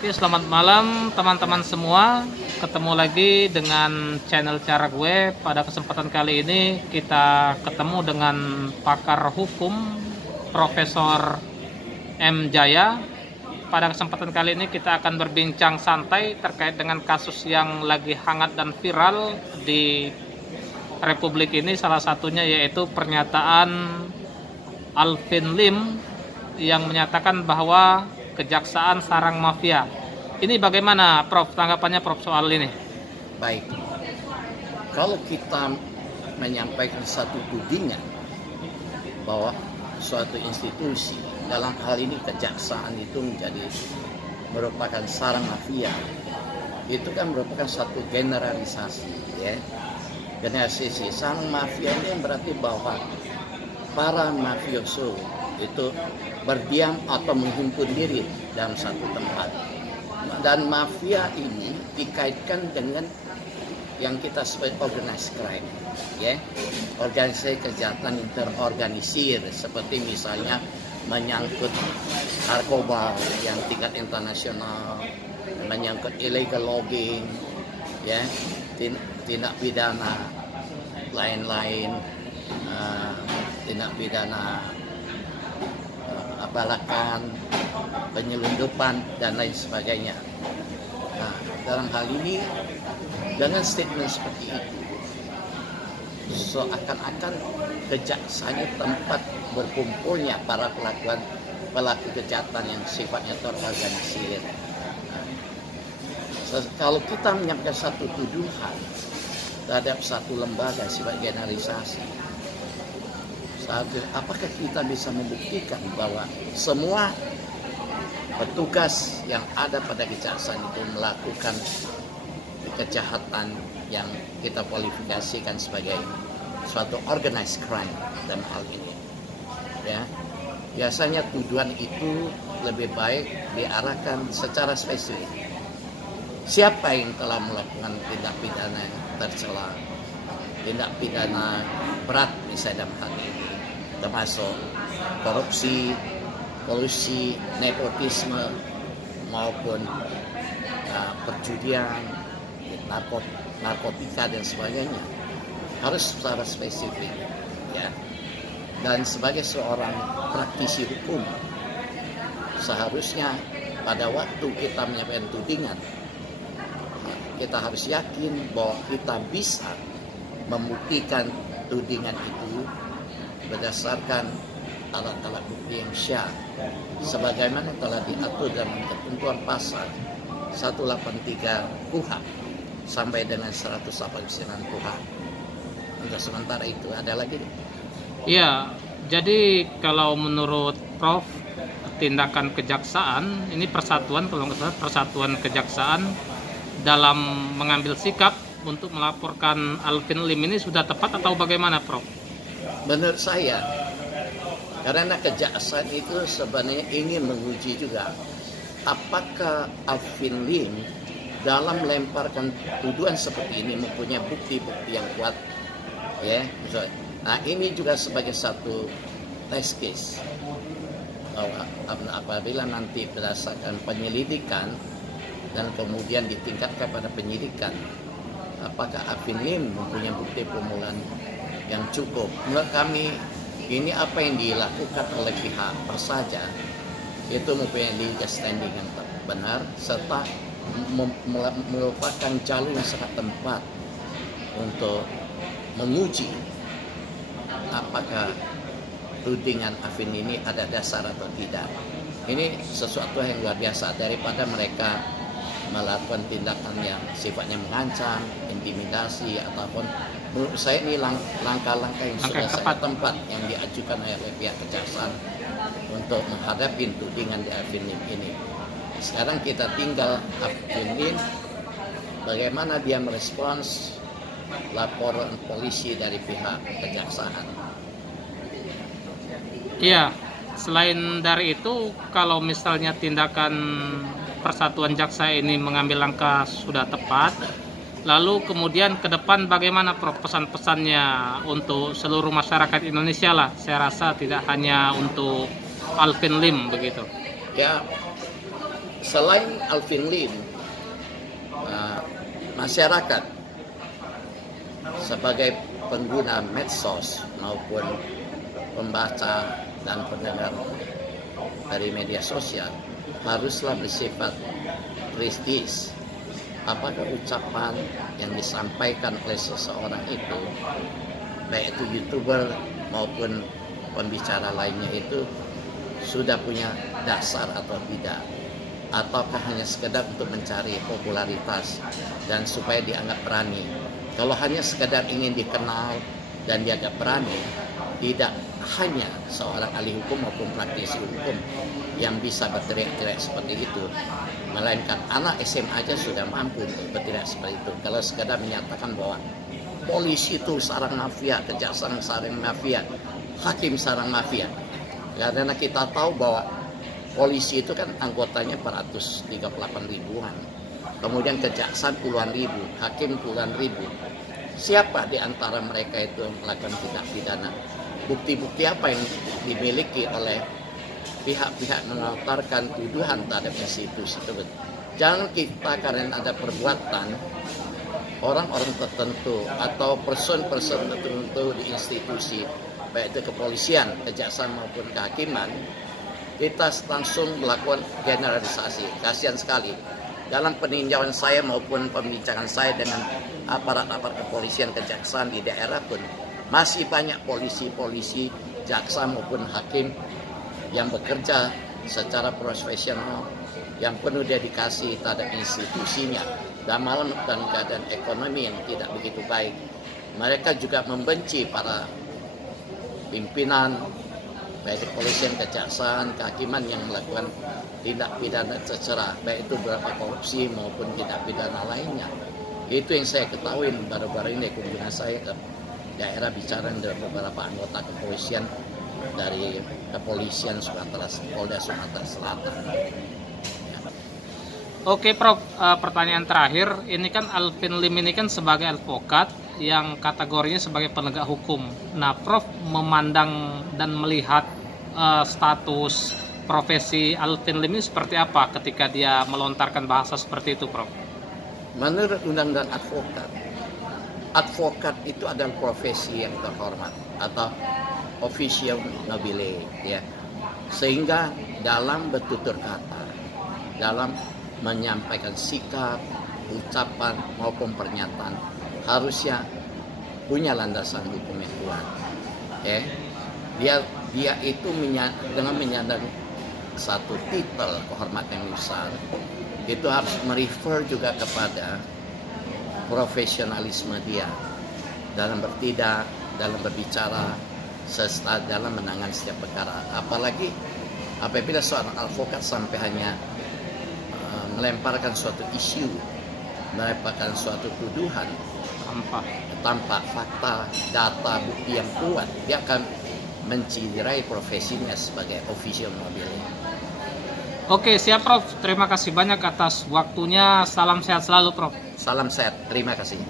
Oke, selamat malam teman-teman semua. Ketemu lagi dengan channel Cara Gue. Pada kesempatan kali ini kita ketemu dengan pakar hukum Profesor M. Jaya. Pada kesempatan kali ini kita akan berbincang santai terkait dengan kasus yang lagi hangat dan viral di Republik ini. Salah satunya yaitu pernyataan Alvin Lim yang menyatakan bahwa kejaksaan sarang mafia. Ini bagaimana, Prof? Tanggapannya, Prof, soal ini? Baik, kalau kita menyampaikan satu tudingan bahwa suatu institusi, dalam hal ini kejaksaan itu merupakan sarang mafia, itu kan merupakan satu generalisasi, ya. Generalisasi sarang mafia ini berarti bahwa para mafioso itu berdiam atau menghimpun diri dalam satu tempat, dan mafia ini dikaitkan dengan yang kita sebut organized crime, ya, organisasi kejahatan yang terorganisir, seperti misalnya menyangkut narkoba yang tingkat internasional, menyangkut illegal logging, ya, tindak pidana lain-lain, tindak pidana balakan, penyelundupan, dan lain sebagainya. Nah, dalam hal ini, dengan statement seperti itu, seakan-akan kejaksaan tempat berkumpulnya para pelaku kejahatan yang sifatnya terorganisir. Kalau kita menyampaikan satu tuduhan terhadap satu lembaga sifat generalisasi, apakah kita bisa membuktikan bahwa semua petugas yang ada pada kejaksaan itu melakukan kejahatan yang kita kualifikasikan sebagai suatu organized crime dalam hal ini, ya? Biasanya tuduhan itu lebih baik diarahkan secara spesifik. Siapa yang telah melakukan tindak pidana yang tercela, tindak pidana berat misalnya dalam hal ini, termasuk korupsi, kolusi, nepotisme, maupun perjudian, narkotika, dan sebagainya, harus secara spesifik, ya. Dan sebagai seorang praktisi hukum, seharusnya pada waktu kita menyampaikan tudingan, kita harus yakin bahwa kita bisa membuktikan tudingan itu berdasarkan alat-alat bukti yang syah, sebagaimana telah diatur dalam ketentuan pasal 183 KUHP sampai dengan 189 KUHP. Untuk sementara itu, ada lagi? Iya, jadi kalau menurut Prof, tindakan kejaksaan ini persatuan, kalau nggak salah persatuan kejaksaan dalam mengambil sikap untuk melaporkan Alvin Lim ini sudah tepat atau bagaimana, Prof? Menurut saya, karena kejaksaan itu sebenarnya ingin menguji juga apakah Alvin Lim dalam melemparkan tuduhan seperti ini mempunyai bukti-bukti yang kuat, ya. Nah, ini juga sebagai satu test case bahwa apabila nanti berdasarkan penyelidikan dan kemudian ditingkatkan pada penyidikan, apakah Alvin Lim mempunyai bukti permulaan yang cukup. Menurut kami, ini apa yang dilakukan oleh pihak Persaja itu mempunyai legal standing yang benar, serta merupakan jalur yang sangat tepat untuk menguji apakah tudingan Alvin ini ada dasar atau tidak. Ini sesuatu yang luar biasa, daripada mereka melakukan tindakan yang sifatnya mengancam, intimidasi, ataupun menurut saya ini langkah-langkah yang sudah sangat tepat yang diajukan oleh pihak kejaksaan untuk menghadapi tudingan di Alvin Lim ini. Sekarang kita tinggal Alvin Lim, bagaimana dia merespons laporan polisi dari pihak kejaksaan. Iya, selain dari itu, kalau misalnya tindakan Persatuan Jaksa ini mengambil langkah sudah tepat, lalu kemudian ke depan bagaimana, Prof, pesan-pesannya untuk seluruh masyarakat Indonesia lah? Saya rasa tidak hanya untuk Alvin Lim begitu. Ya, selain Alvin Lim, masyarakat sebagai pengguna medsos maupun pembaca dan pendengar dari media sosial haruslah bersifat kritis. Apakah ucapan yang disampaikan oleh seseorang itu, baik itu YouTuber maupun pembicara lainnya, itu sudah punya dasar atau tidak, ataukah hanya sekedar untuk mencari popularitas dan supaya dianggap berani. Kalau hanya sekedar ingin dikenal dan dianggap berani, tidak hanya seorang ahli hukum maupun praktisi hukum yang bisa berteriak-teriak seperti itu, melainkan anak SMA aja sudah mampu untuk berteriak seperti itu. Kalau sekedar menyatakan bahwa polisi itu sarang mafia, kejaksaan sarang mafia, hakim sarang mafia. Karena kita tahu bahwa polisi itu kan anggotanya 438 ribuan, kemudian kejaksaan puluhan ribu, hakim puluhan ribu. Siapa di antara mereka itu melakukan tindak pidana? Bukti-bukti apa yang dimiliki oleh pihak-pihak melontarkan tuduhan terhadap institusi tersebut? Jangan kita karena ada perbuatan orang-orang tertentu atau person-person tertentu di institusi, baik itu kepolisian, kejaksaan maupun kehakiman, kita langsung melakukan generalisasi. Kasihan sekali. Dalam peninjauan saya maupun pembincangan saya dengan aparat-aparat kepolisian, kejaksaan di daerah pun, masih banyak polisi-polisi, jaksa maupun hakim yang bekerja secara profesional, yang penuh dedikasi terhadap institusinya, dan malam dalam keadaan ekonomi yang tidak begitu baik. Mereka juga membenci para pimpinan, baik kepolisian, kejaksaan, kehakiman yang melakukan tindak pidana tercela, baik itu beberapa korupsi maupun tindak pidana lainnya. Itu yang saya ketahui baru-baru ini kunjungan saya ke daerah, bicara dengan beberapa anggota kepolisian dari kepolisian Polda Sumatera Selatan. Oke Prof, pertanyaan terakhir, ini kan Alvin Lim ini kan sebagai advokat yang kategorinya sebagai penegak hukum. Nah Prof memandang dan melihat status profesi Alvin Lim ini seperti apa ketika dia melontarkan bahasa seperti itu, Prof? Menurut undang-undang advokat itu adalah profesi yang terhormat atau officium nobile, ya. Sehingga dalam bertutur kata, dalam menyampaikan sikap, ucapan maupun pernyataan harusnya punya landasan hukum yang kuat. Dia itu dengan menyandang satu titel kehormatan yang besar, itu harus merefer juga kepada profesionalisme dia dalam bertindak, dalam berbicara, serta dalam menangani setiap perkara. Apalagi apabila seorang advokat sampai hanya melemparkan suatu isu, melemparkan suatu tuduhan tanpa fakta, data, bukti yang kuat, dia akan menciderai profesinya sebagai officium nobile. Oke, siap Prof. Terima kasih banyak atas waktunya. Salam sehat selalu, Prof. Salam sehat. Terima kasih.